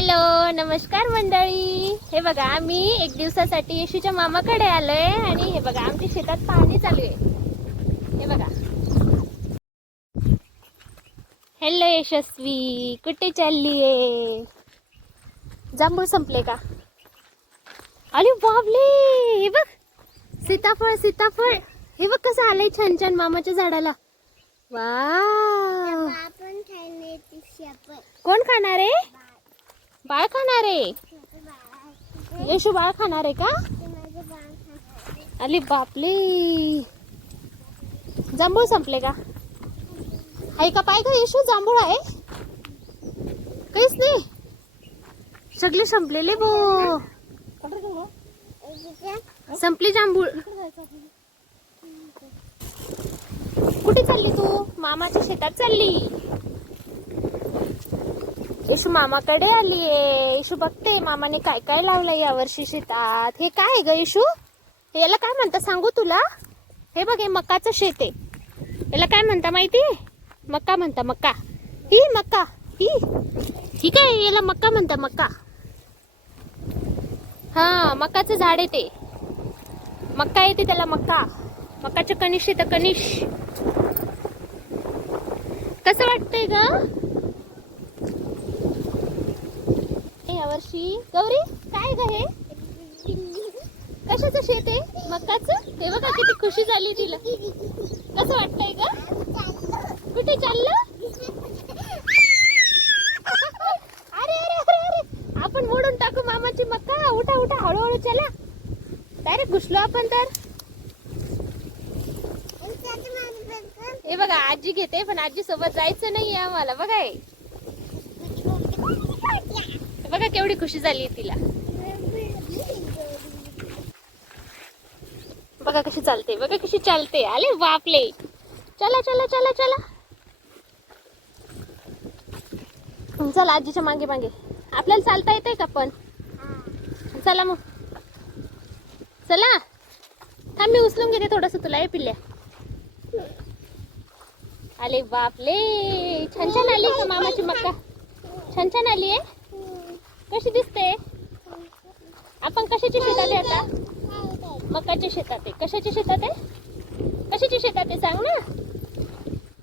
Hello नमस्कार मंडळी. हे बघा आम्ही एक दिवसासाठी येशूच्या मामाकडे आलोय आणि हे बघा आमच्या शेतात पाणी चालू आहे. हे बघा. हॅलो यशस्वी, कुठे चालली आहे? जांभूळ संपले का? अरे बाबले, हे बघ सीताफळ सीताफळ. हे बघ कसं आलंय छान छान मामाच्या झाडाला. वाव, कोण खाणार आहे? बाळ खाणार आहे. येशू बाळ खाणार आहे का? अरे बापले, जांभूळ संपले का? आहे का? पाय का येशू, जांभूळ आहे? काहीच नाही, सगळे संपलेले बो. संपली जांभूळ. कुठे चालली तू? मामाच्या शेतात चालली. येशू मामाकडे आलीये. येशू बघते मामाने काय काय लावलंय या वर्षी शेतात. हे काय आहे ग येशू? याला काय म्हणता सांगू तुला? हे बघ, हे मकाचं शेत आहे. याला काय म्हणता माहितीये? मका म्हणता, मका. ही मका, ही काय? याला मका म्हणता, मका. हा, मकाचं झाड आहे ते. मका येते त्याला, मका. मकाचं कनिश येतं, कनिश. कसं वाटतंय ग या वर्षी? गौरी काय ग हे? कशाचं शेत आहे? मकाचं. ते बघा किती खुशी झाली तिला. कसं वाटतंय ग? कुठे चाललं? अरे अरे अरे अरे, आपण मोडून टाकू मामाची मका. उठा उठा, हळूहळू चला. डायरेक्ट घुसलो आपण तर. हे बघा आजी घेते, पण आजी सोबत जायचं नाहीये आम्हाला. बघा हे बघा केवढी खुशी झाली तिला. बघा कशी चालते, बघा कशी चालते. आले बापले. चला चला चला चला, चला आजीच्या मागे मागे. आपल्याला चालता येतंय का पण? चला मग, चला. थांब मी उचलून घेते थोडस तुला. हे पिल्ल्या, आले बापले. छान छान आली का मामाची मक्का? छान छान आली आहे. कशी दिसते? आपण कशाच्या शेतात आहे आता? मकाच्या शेतात आहे. कशाच्या शेतात आहे? कशाच्या शेतात आहे सांग ना.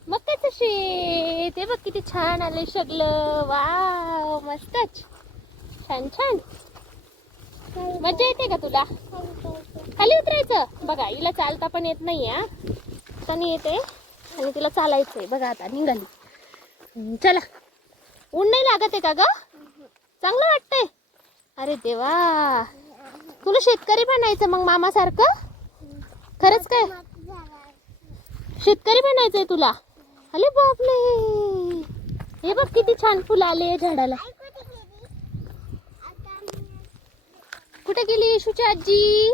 मकाचं शेत. हे बघ किती छान आले सगळं. वाव, मस्तच. छान छान. मजा येते का तुला? खाली उतरायचं. बघा हिला चालता पण येत नाही. आता नाही येते आणि तिला चालायचंय. बघा आता निघाली. चला. ऊन नाही लागत आहे का ग? चांगलं वाटतंय. अरे देवा, तुला शेतकरी बनायचं मग मामासारखं? खरंच काय? शेतकरी बनायचंय तुला? अरे बापले, हे बघ किती छान फुलं आले झाडाला. कुठे गेली येशूची आजी?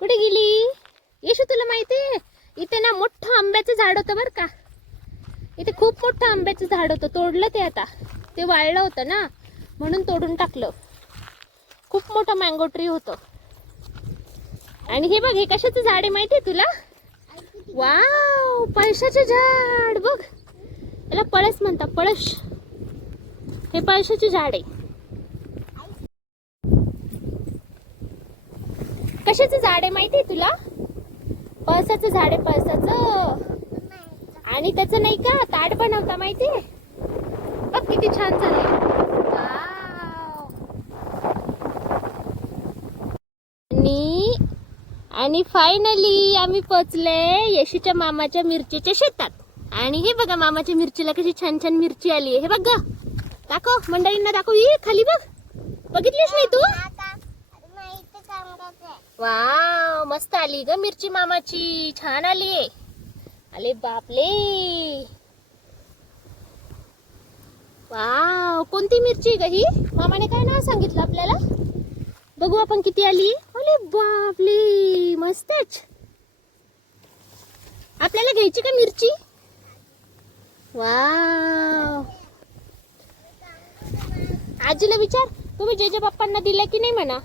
कुठे गेली? येशू तुला माहितीये इथे ना मोठं आंब्याचं झाड होतं बर का. इथे खूप मोठं आंब्याचं झाड होतं. तोडलं ते आता. ते वाळलं होतं ना, म्हणून तोडून टाकलं. खूप मोठं मँगो ट्री होतं. आणि हे बघ, हे कशाचं झाड आहे माहितीये तुला? वाव, पळसाचे झाड. बघ, याला पळस म्हणतात, पळस. हे पळसाचे झाड आहे. कशाचं झाड आहे माहितीये तुला? पळसाचं झाड आहे, पळसाचं. आणि त्याचं नाही का ताट बनवता माहितीये? बघ किती छान झाले. आणि फायनली आम्ही पोचले येशूच्या मामाच्या मिरचीच्या शेतात. आणि हे बघा मामाच्या मिरचीला कशी छान छान मिरची आली आहे. हे बघ ग, दाखव मंडळींना, दाखव. ये खाली बघ. बघितलीस नाही तू? वाव, मस्त आली ग मिरची मामाची. छान आली आहे. अरे बापले, वाव. कोणती मिरची ग ही? मामाने काय नाव सांगितलं आपल्याला? बघू आपण किती आली. अरे बापले, मस्तच. आपल्याला घ्यायची का मिरची? वाव. आजीला विचार, तुम्ही जेजे बाप्पांना दिल्या की नाही म्हणा.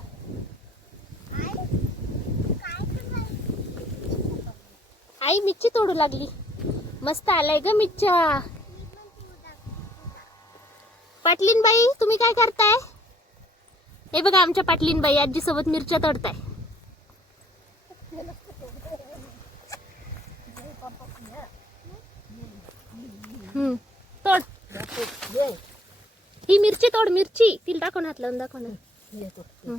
आई मिरची तोडू लागली. मस्त आलाय ग मिरच्या. पाटलीन बाई तुम्ही काय करताय? हे बघा आमच्या पाटलीन बाई आजी सोबत मिरच्या तोडताय. तोड ही मिरची तोड. मिरची तिला दाखव ना, हात लावून दाखव ना.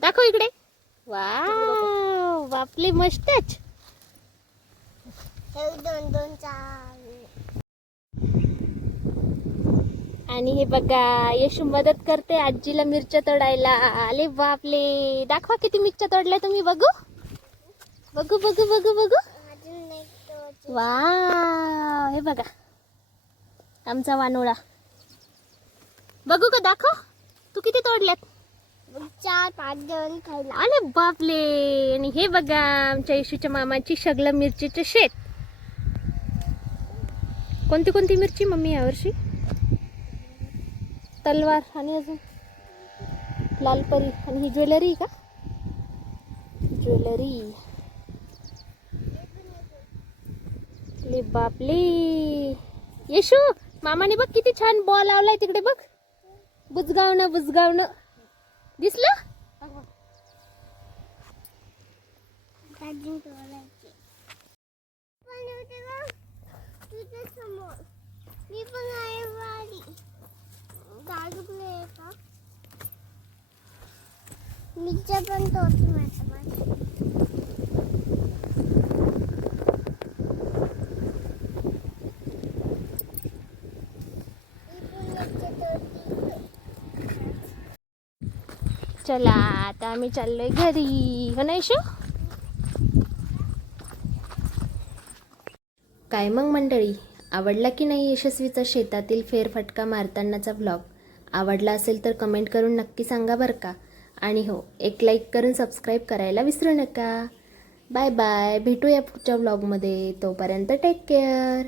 दाखव इकडे. वाव बापले मस्तच. आणि हे बघा यशू मदत करते आजीला मिरच्या तोडायला. आले बापले. दाखवा किती मिरच्या तोडल्या तुम्ही. बघू बघू बघू बघू बघू. वाव हे बघा आमचा वानोळा. बघू का दाखव. तू किती तोडल्यात? 4-5 जण खायला. अरे बापले. आणि हे बघा आमच्या येशूच्या मामाची शगल मिरचीचे शेत. कोणती कोणती मिरची मम्मी यावर्षी? तलवार आणि अजून लालपरी. आणि ही ज्वेलरी का? ज्वेलरी. ले बापले. येशू मामाने बघ किती छान बॉल लावलाय तिकडे. बघ बुजगावणं बुजगावणं दिसलं. मी पण आहे वाडी. दादू प्ले का मिरच्या पण तोडतो माझ्या. चला आता आम्ही चाललोय घरी. हो ना येशू? काय मग मंडळी, आवडला की नाही यशस्वीचा शेतातील फेरफटका मारतानाचा व्लॉग? आवडला असेल तर कमेंट करून नक्की सांगा बरं का. आणि हो, एक लाईक करून सबस्क्राईब करायला विसरू नका. Bye bye. भेटूया पुढच्या व्लॉगमध्ये. तोपर्यंत टेक केअर.